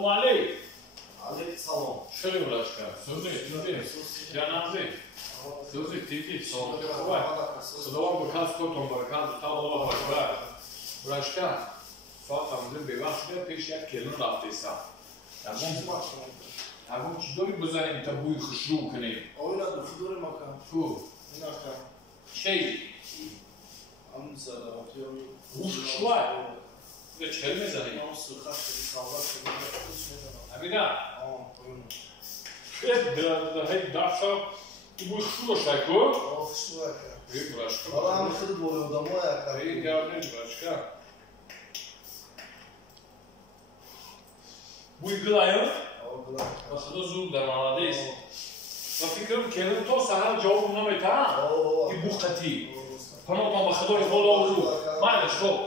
سلام علیک. علیک سلام. شلی براشکا. سوزی. جانازی. سوزی تیپی. سلام خوبه. سلام برکات کتون برکات. تا الله اکبر. براشکا. ساعت همون ببخشید پیش یک کلون رفتیستم. همون چطوری بزنیم تا بوی خوشبو کنیم؟ آوینا دو خدور مکان. کو. اینا کن. چی؟ همون زده وقتی همی. خوشبوه. به چه میزنیم؟ اون سرخش کنی سالات کنی. خوش میزنم. همینا. آوینا. خیلی داشتم بوی خوشبو شکر. خوشبوه که. ای براشکا. حالا همون خود بوده بودم و یک. ای گرده براشکا. بوی گلایه؟ و خدا زود در آماده است. و فکرم کلم تو سهر جواب نمیتم. این بو خطی. پناه ما به خدای بالا و رو. مالش تو.